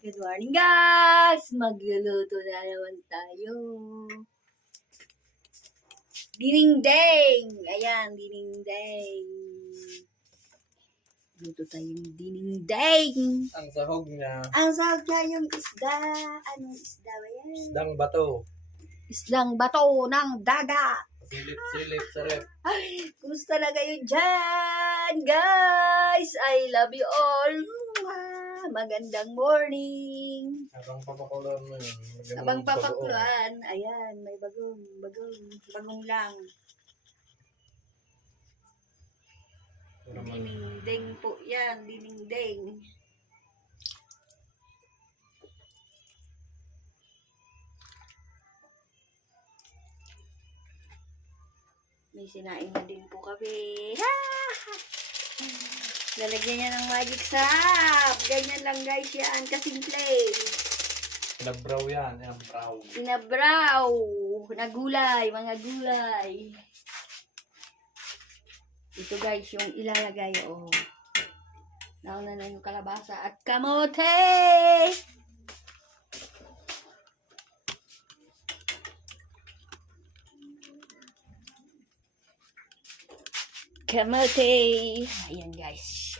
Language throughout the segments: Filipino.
Good morning guys! Magluluto na naman tayo. Dinindeng! Ayan, dinindeng. Luto tayo ng dinindeng. Ang sahog niya. Ang sahog niya yung isda. Anong isda ba yan? Isdang bato. Isdang bato ng dagat. Silip-silip sa rep. Ay, kumusta na kayo dyan, guys? I love you all. Magandang morning. Habang papakuloan mo yun. Habang papakuluan, ayan, may bagong lang. Dinindeng po yan, dinindeng. May sinain na din po kami. Lalagyan niya ng magic sarap. Ganyan lang guys yan, kasimple. Inabraw yan. Inabraw. Inabraw. Na gulay, mga gulay. Ito guys, yung ilalagay, oh. Nauna na yung kalabasa at kamote! Kamote! Ayan guys.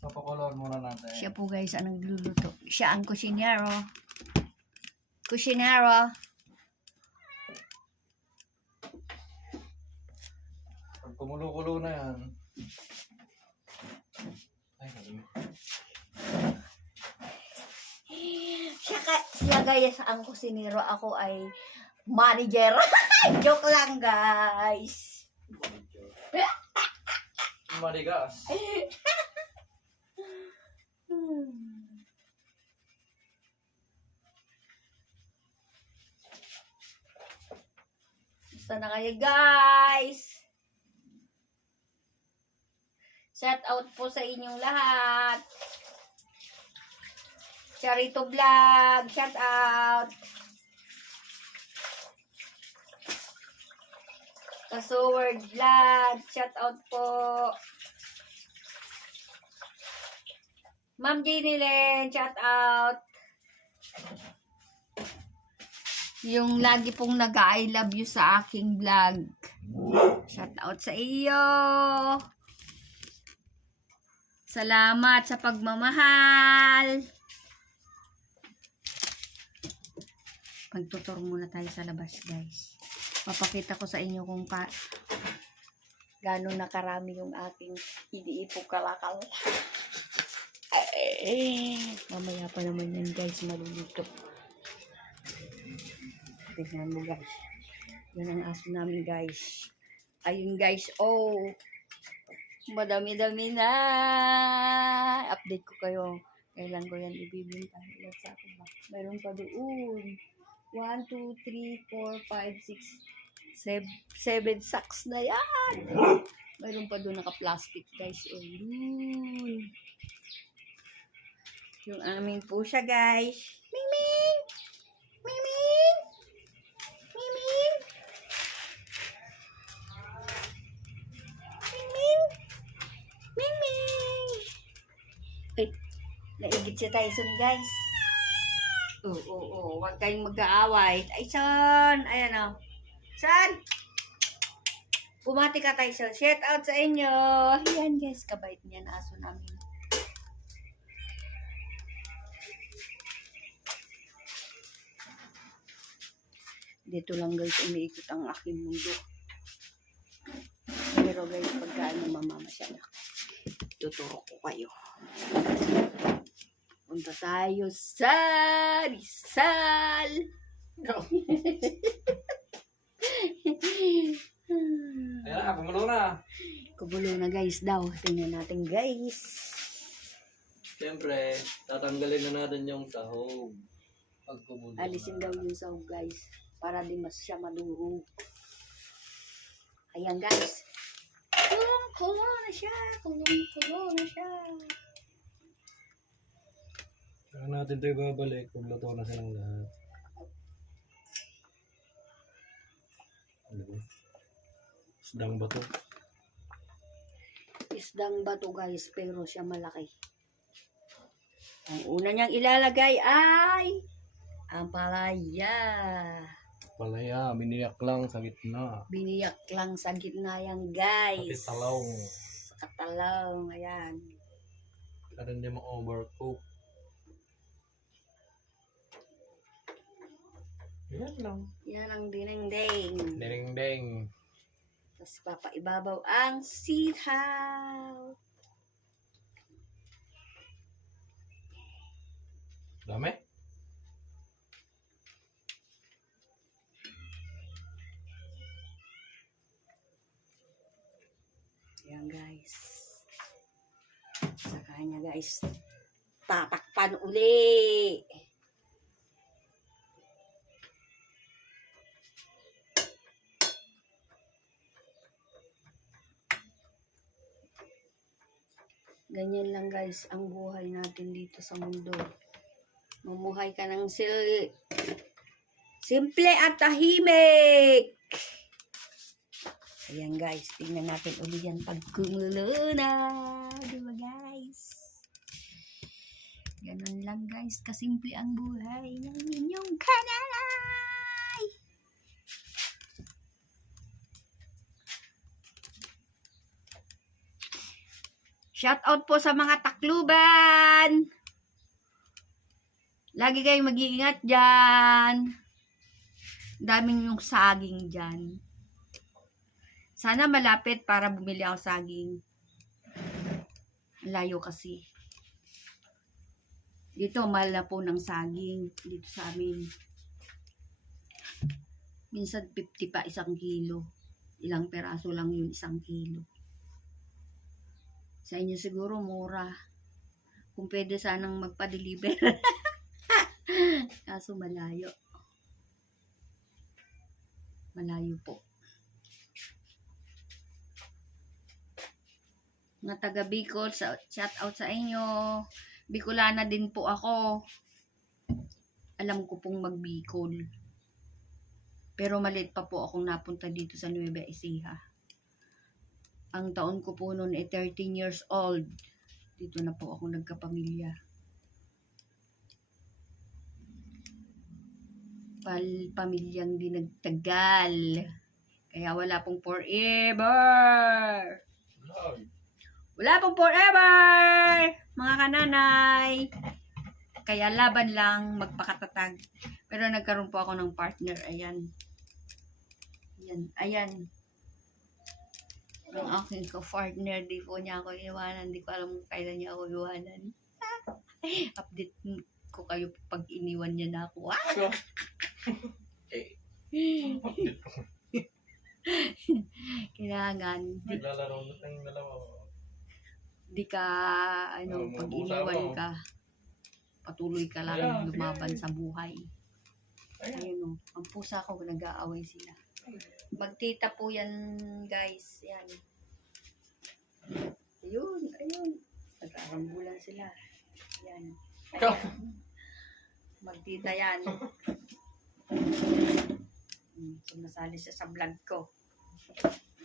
Papakuloan muna natin. Siya po guys ang nagluluto. Siya ang kusinero. Kusinero. Pag kumulo-kulo na yan. Ay, nalim. Siya guys ang kusinero. Ako ay manager. Joke lang guys. Madigas. Basta na kayo guys. Shout out po sa inyong lahat. Charito Vlog, shout out. Kasoward Vlog, shout out po. Ma'am Jenny Len, shout out. Yung lagi pong nag-I love you sa aking vlog. Shout out sa iyo. Salamat sa pagmamahal. Magtutur muna tayo sa labas, guys. Papakita ko sa inyo kung gano'n nakarami yung aking iniipong kalakal. Mamaya pa naman yan, guys. Maluluto. Tignan mo, guys. Yan ang aso namin, guys. Ayun, guys. Oh. Madami-dami na. Update ko kayo. Kailan ko yan ibibinta. Ilan sa akin ba? Mayroon pa doon. 1, 2, 3, 4, 5, 6, 7 sacks na yan. Mayroon pa doon naka-plastic, guys. Oh, yun. Yung amin po siya, guys. Ming-ming! Ming-ming! Ming-ming! Ming-ming! Ming-ming! Ay, naigit siya Tyson, guys. Oo. Huwag kayong mag-aaway. Tyson! Ayan o. Son! Pumati ka, Tyson. Shout out sa inyo. Ayan, guys. Kabait niyan aso namin. Dito lang guys, umiikot ang aking mundo. Pero guys, pagkaan mamamasyal ako, tuturo ko kayo. Punta tayo sa Rizal. Ayan, kumulo na. Kubulo na guys daw. Tingnan natin guys. Siyempre, tatanggalin na natin yung sahog. Pag kumulo na. Alisin daw yung sahog guys. Para di mas siya madurog. Ayan guys. Kulong-kulo na siya. Kulong-kulo na siya. Saka natin ito ibabalik kung luto na silang lahat. Ano ba? Isdang bato. Isdang bato guys, pero siya malaki. Ang una niyang ilalagay ay ang palaya. Palaya, biniyak lang sa gitna. Biniyak lang sa gitna yan, Pati guys. talong. Katalong, ayan. Para hindi ma-overcook. Yan lang. Yan ang dinengdeng. Ding-ding. Tapos papaibabaw ang sitaw. Dami? Ayan, guys. Sa kanya, guys. Tatakpan uli. Ganyan lang, guys, ang buhay natin dito sa mundo. Mamuhay ka ng simple at tahimik. Ayan, guys. Tingnan natin uli yan pag kumulo na. Diba, guys? Ganun lang, guys. Kasimple ang buhay ng inyong kanalay. Shout out po sa mga Tacloban. Lagi kayong mag-iingat dyan. Daming yung saging dyan. Sana malapit para bumili ako saging. Layo kasi. Dito, mahal na po ng saging. Dito sa amin. Minsan 50 pa isang kilo. Ilang peraso lang yun isang kilo. Sa inyo siguro mura. Kung pwede sanang magpa-deliver. Kaso malayo. Malayo po. Mga taga Bicol, shout out sa inyo. Bicolana din po ako. Alam ko pong mag-Bicol. Pero maliit pa po akong napunta dito sa Nueva Ecija. Ang taon ko po noon ay 13 years old. Dito na po ako nagkapamilya. Pamilyang dinagtagal. Kaya wala pong forever. Wala pong forever, mga kananay. Kaya laban lang, magpakatatag. Pero nagkaroon po ako ng partner. Ayan. Ayan. Ang aking ka-partner, di po niya ako iwanan. Di ko alam kung kailan niya ako iwanan. Update ko kayo pag iniwan niya na ako. Kailangan. Naglalaro na tayong dalawa. Di ka, pag iniwan ka, patuloy ka lang lumaban sa buhay. Ayun, ang pusa ko, nag-aaway sila. Magtita po yan, guys. Yan. Ayun. Nagkarambulan sila. Yan. Magtita yan. Sumasali siya sa vlog ko.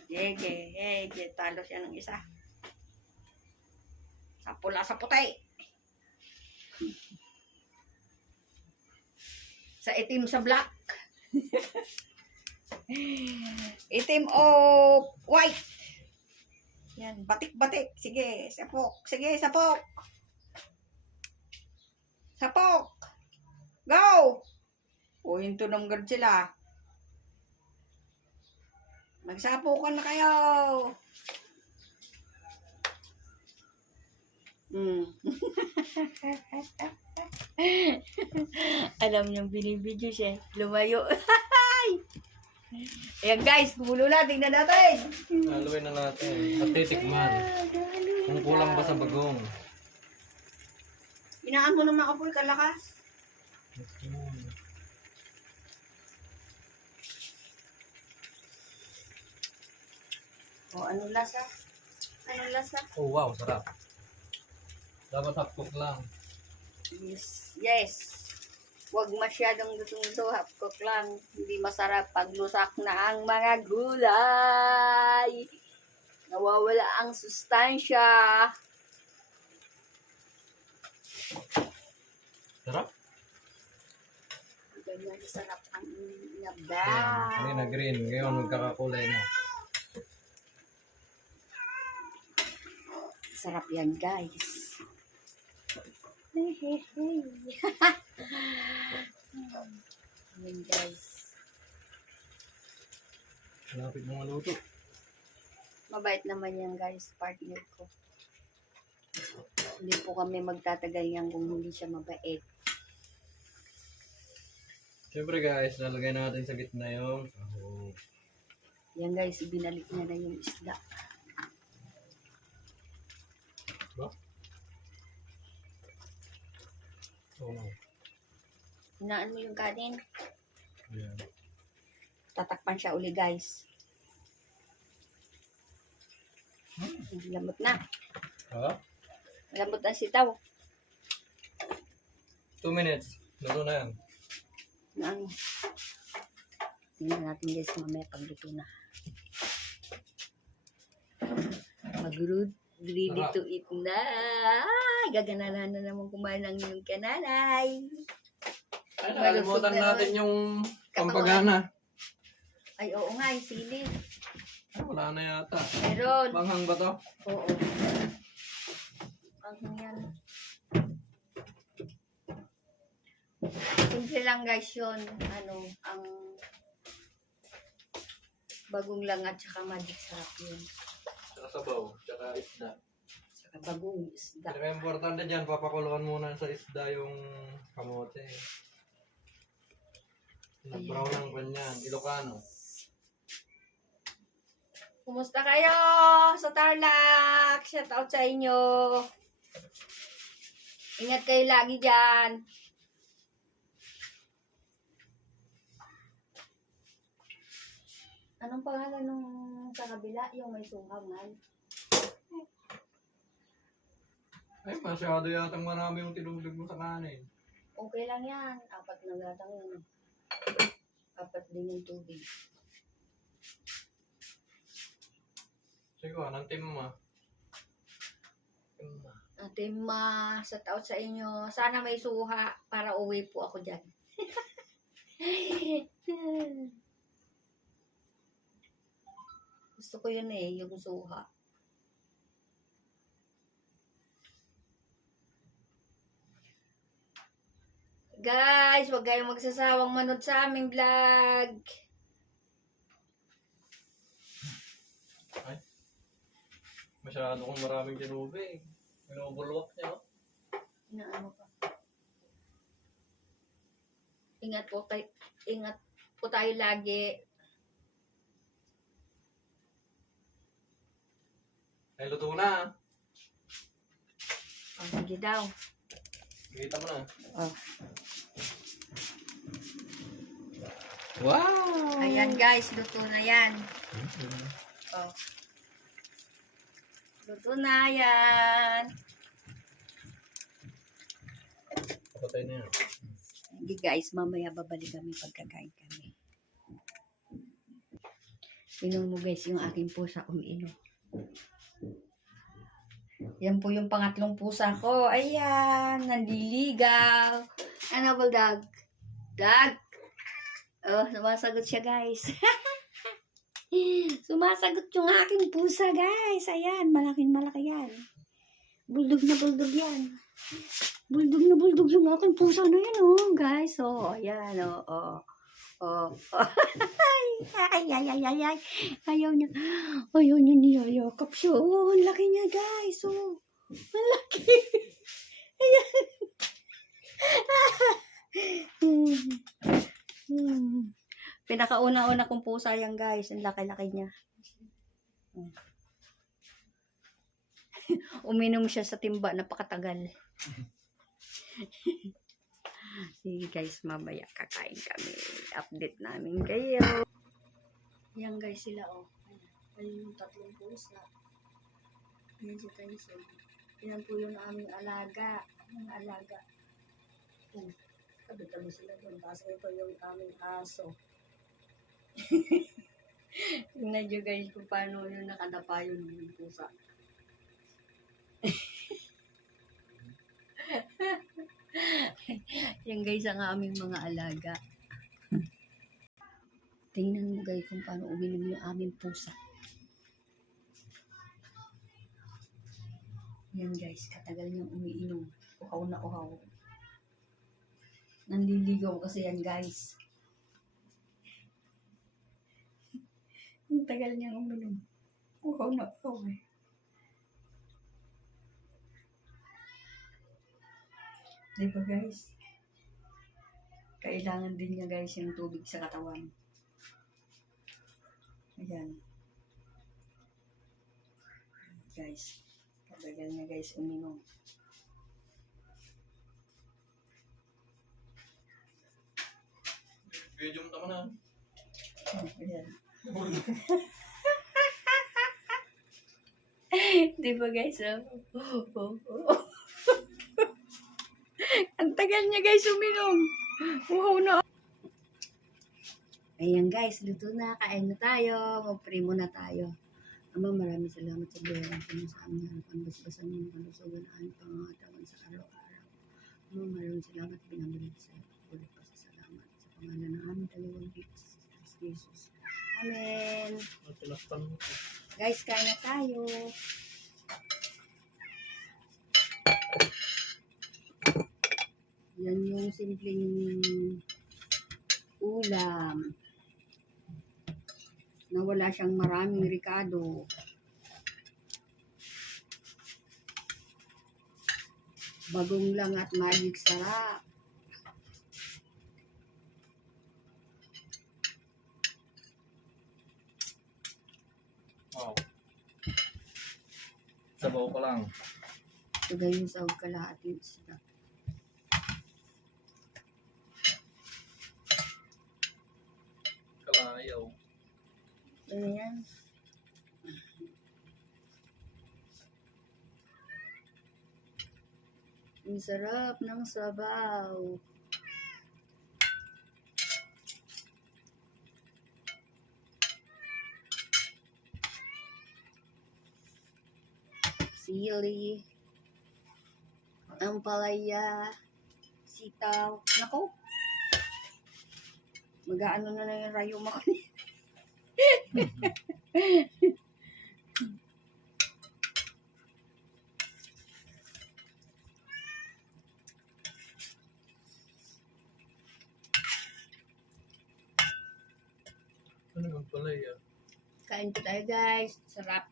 Hege, talo siya ng isa. Sa pula sa puti. Sa itim sa black. Itim o white. Yan, batik-batik. Sige, sapok. Sapok. Go! O, yung tunong sila. Magsapukan na kayo. Alam niyong binibidyo siya. Lumayo. Ayan guys, kumulo na. Tingnan natin. Haluin na natin. At titikman. Kung kulang ba sa bagong. Inaan mo naman ako kalakas. O, anong lasa? Oh wow, sarap. Dapat half-cook lang. Yes. Huwag masyadong luto, half cook lang. Hindi masarap pag lusak na ang mga gulay. Nawawala ang sustansya. Sarap. Ganyan, sarap ang Ayan. inabaw. Kanina green. Ngayon magkakakulay na. Sarap yan, guys. Hey, hey, hey. Ayan, guys. Malapit mo maluto. Mabait naman yan, guys. Partner ko. Hindi po kami magtatagal yan kung hindi siya mabait. Siyempre guys, lalagay natin sa gitna yung sahog. Yan, guys. Ibinalik niya na yung isda. Ba? Oo na. Hinaan mo yung kanin. Ayan. Tatakpan siya uli, guys. Lamot na. Ha? Lamot na sitaw. 2 minutes. Luto na yan. Na ano. Tingnan natin, guys, mamaya pagluto na. Ready to eat na. Ay, gaganahan na naman kumain ng iyong kananay. Ay, nakalimutan natin yung pampagana. Ay, oo nga, yung sili. Ay, wala na yata. Meron. Banghang ba to? Oo. Ang yan. Simple lang, guys, yun. Ano, ang bagong lang at saka magic sarap yun. Tsaka sabaw. Tsaka isda. Saka bagong isda. Tsaka importante dyan, papakuluan muna sa isda yung kamote. Nag-brown ang kanyan. Ilocano. Kumusta kayo sa Tarlac? Shout out sa inyo. Ingat kayo lagi dyan. Anong pangalan nung sa kabila? Yung may sungkangan? Ay, masyado yatang marami yung tinubig mo sa kanin. Okay lang yan. 4 na gatang yun. 4 din yung tubig. Sige, anong team mo? Timma. Ate Ma, sa taot sa inyo. Sana may suha para uwi po ako dyan. Gusto ko yun eh, yung suha. Guys, huwag kayong magsasawang manood sa aming vlog. Ay, masyado kong maraming tinubig. Binubulwak niya, no? Inaano pa. Ingat po tayo lagi. Ay, luto na. Oh, sige daw. Kita mo na. Oh. Wow! Ayan guys, luto na yan. Oh. Luto na yan. Kapatay na yan. Hindi guys, mamaya babalik kami pagkakain kami. Inom mo guys yung aking pusa umiinom. Yan po yung pangatlong pusa ko. Ayan, nandiligaw. Ano ba, dog? Dog? Oh, sumasagot siya guys. Sumasagot yung aking pusa guys. Ayan, malaking malaki yan. Bulldog na bulldog yan. Bulldog na bulldog yung aking pusa na yan, oh, guys. Oh, ayan, oh, oh. Oh, oh. Ay, ay, ay, ay, ay. Ayaw niya. Ayaw niya niyayakap siya. Oh, ang laki niya, guys. Oh, ang laki. Ayan. Pinakauna-una kong pusa yan, guys. Ang laki-laki niya. Uminom siya sa timba. Napakatagal. Sige guys, mamaya kakain kami. Update namin kayo. Yan guys sila, oh. Ayun yung 3 pusa. Ayan si Tyson. Yan po yung aming alaga. Ang alaga. Tabi-tabi sila doon. Tapos ito yung aming aso. Tingnan nyo guys kung paano yung nakadapa yun yung pusa. Yan guys ang aming mga alaga. Tingnan mo guys kung paano uminom yung aming pusa. Yan guys, katagal niyang umiinom. Uhaw na uhaw. Nanliligaw kasi yan guys. Ang tagal niyang uminom. Uhaw na uhaw eh. Diba guys? Kailangan din niya guys yung tubig sa katawan. Ayan. Guys. Katagal niya guys uminom. Video mo tama na. Ayan. Diba guys? Oh. Ang tagal niya guys uminom. Wow na. Ayan guys, luto na. Kain na tayo. Mag-pray muna tayo. Ama, maraming salamat sa biyayang mo sa aming harapan. Basbasan mo ang kalusugan na aming pangangatawan sa araw-araw. Ama, maraming salamat. Binabalik sa iyo. Ulit pa sa salamat. Sa pangalan ng aming dalawang Jesus. Jesus. Amen. Guys, kain na tayo. Yan yung simpleng ulam. Na wala siyang maraming ricado. Bagong lang at magic sarap. Wow. Sabaw ko lang. Ito ganyan sa kalahating isda. Kalayaw. Ano yan? Ang sarap ng sabaw. Sili. Ampalaya. Sitaw. Nako. Mag-aano na lang yung rayuma ko. Ano yung palaya? Kain po tayo guys. Sarap.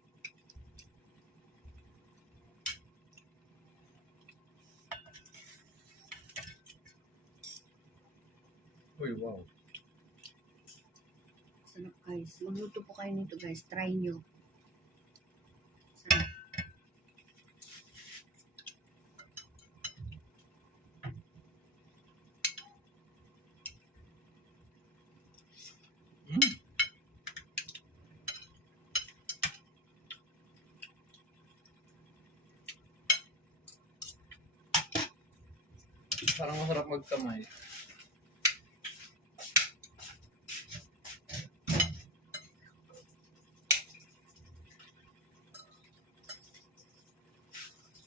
Uy, wow. Sarap guys. Magluto po kayo nito guys. Try nyo. Sarap. Mm. Parang masarap magkamay.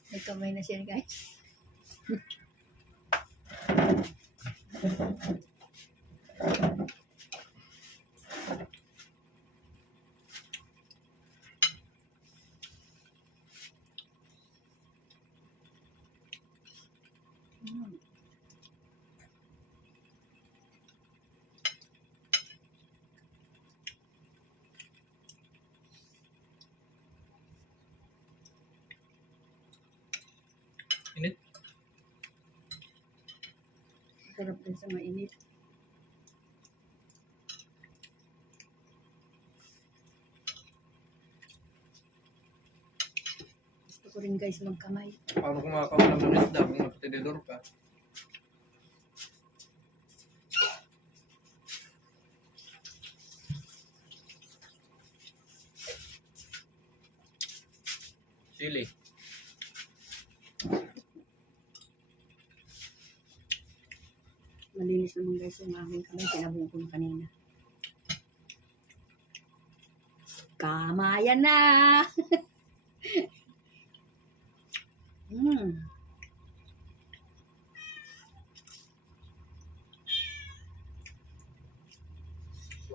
May kamay na siya guys. Init. Sarap din sa mainit. Gusto ko rin guys magkamay. Paano kumakawalan ng isda kung nagtitidor ka? Sili. Malinis naman guys yung aking kamay. Pinabong ko na kanina. Kamayan na!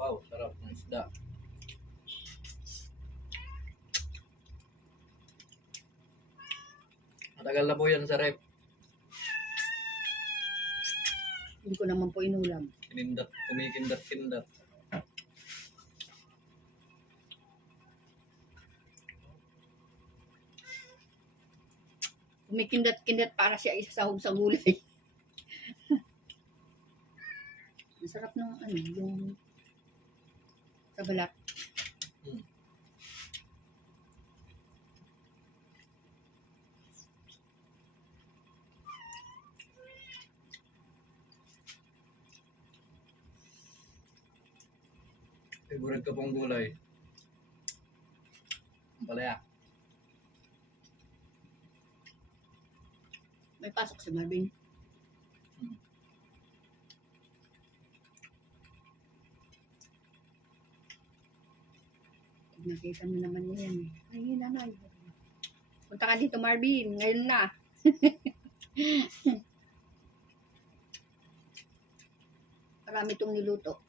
Wow, sarap ng isda. Matagal na po yan sa rep. Hindi ko naman po inulam. Kinindat, kumikindat-kindat. Kumikindat-kindat para siya isasahog sa gulay. Ang sarap ng ano, yung sa balat. Hmm. Favorite ko pong gulay. Ang palaya. May pasok si Marvin. Hmm. Pag nakita mo naman yan. Ay, nanay. Punta ka dito, Marvin. Ngayon na. Marami itong niluto.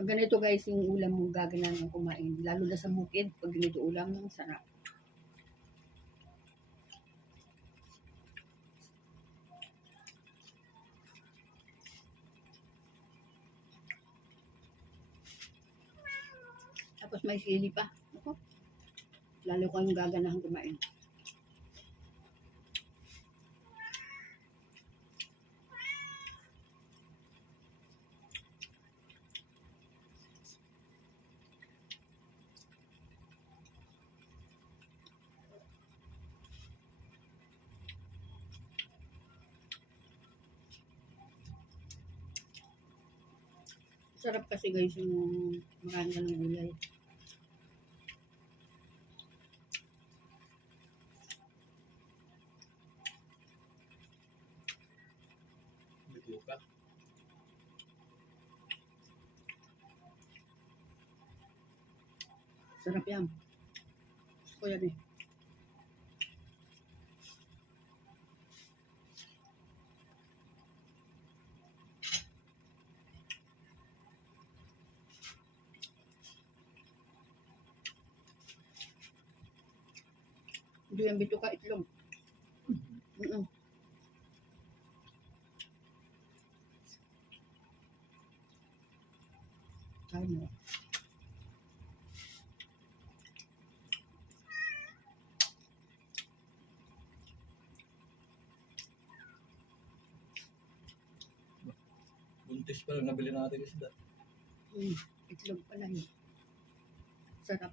Pag ganito guys, yung ulam mo gaganan ng kumain. Lalo na sa bukid, pag ganito ulam, ng sarap. Tapos may sili pa. Ako, lalo kang gaganahan kumain. Sarap kasi guys yung marami ng gulay. Bituka. Sarap yan. Gusto ko yan eh. Hindi yan bituka, itlog. Mm-mm. Ay mo. Buntis pa lang nabili natin isda. Itlog pala yun. Sarap.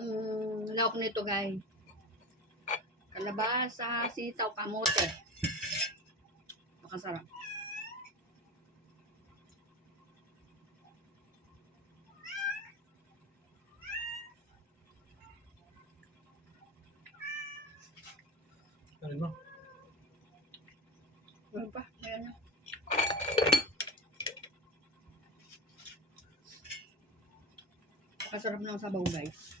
Ang lawak nito guys. Kalabasa, sitaw, kamote. Makasarap. Ano mo? Meron pa. Ayan na. Napakasarap ng sabaw, guys.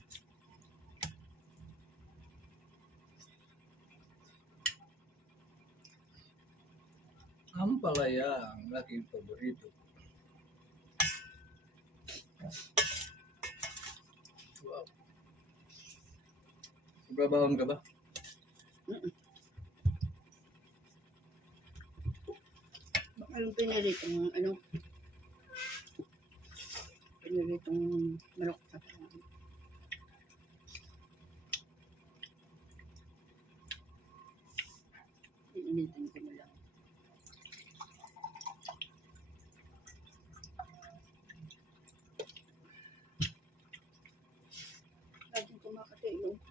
Ang palaya, ang aking paborito. Wow. Babawang ka ba? Baka yung piniritong, piniritong manok sa ininitin ko na lang. Laging kumakati yung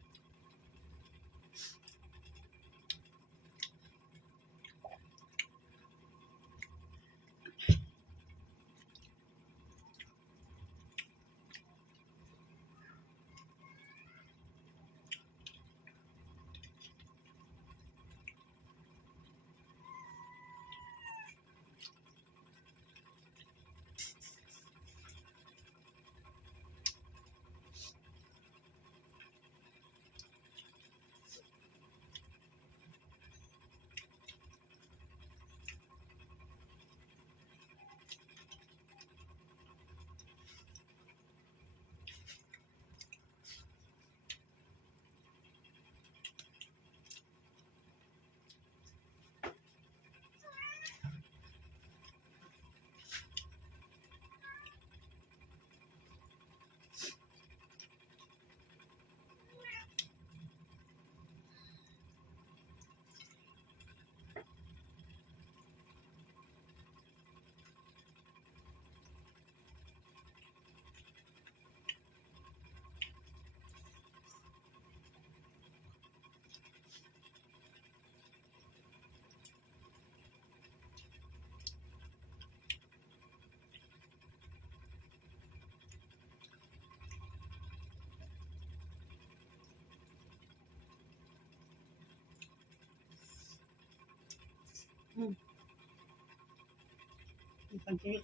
pansinik.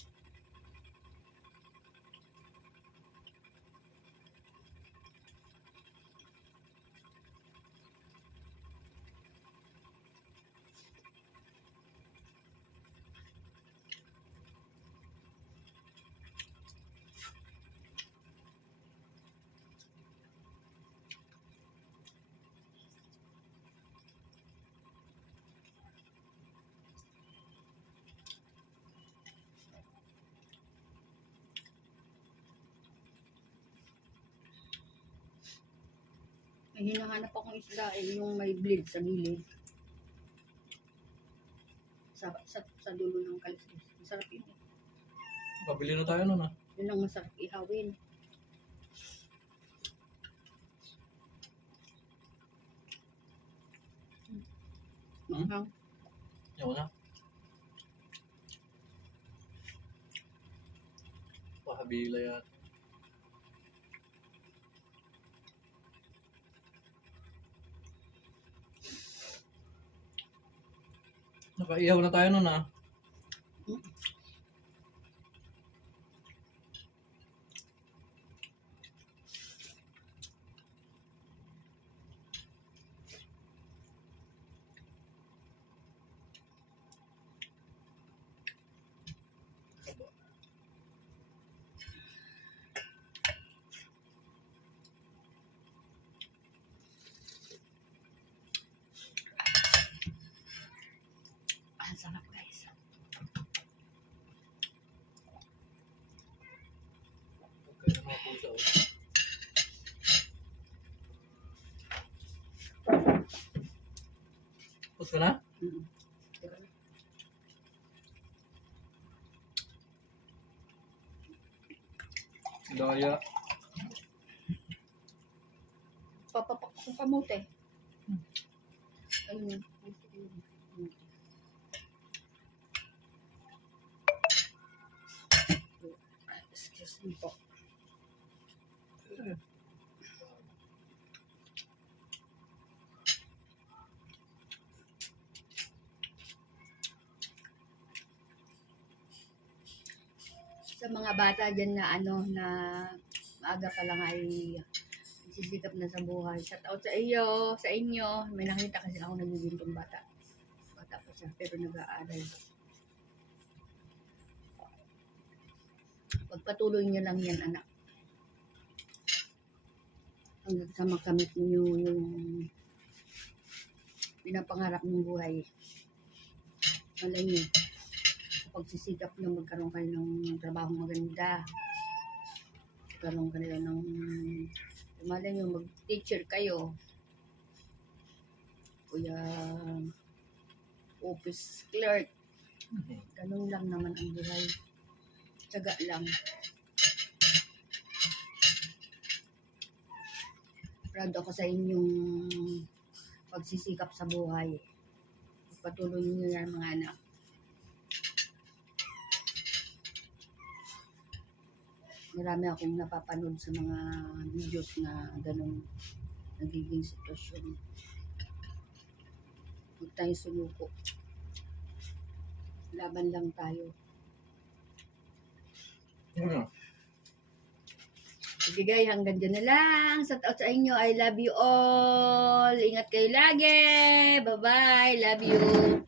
May hinahanap akong isda yung may blade sa gilid. Sa dulo ng kalistis. Masarap yun eh. Pabili na tayo nun ah. Yun ang masarap ihawin. Mahang. Yaw na. Pahabila yan. Nakaihaw na tayo nun ah. Ang sarap, guys. Okay na mga pusa oh. Tapos ka na? Daya. Papapak kong kamote. Ayun. Excuse me po. Sa mga bata dyan na na maaga pa lang ay sisikap na sa buhay. Shout out sa inyo. May nakita kasi ako nagigintong bata. Bata pa siya, pero nag-aaral. Pagpatuloy niyo lang yan, anak. Hanggang sa makamit niyo yung pinapangarap ng buhay. Malay niyo, sa pagsisikap niyo, magkaroon kayo ng trabaho maganda. Magkaroon kayo ng, malay niyo, mag-teacher kayo. Kuya, office clerk. Ganun lang naman ang buhay. Tsaga lang. Proud ako sa inyong pagsisikap sa buhay. Patuloy niyo yan, mga anak. Marami akong napapanood sa mga videos na ganun nagiging sitwasyon. Huwag tayong sumuko. Laban lang tayo. Ibigay hanggang dyan na lang. Shout out sa inyo. I love you all. Ingat kayo lagi. Bye-bye. Love you.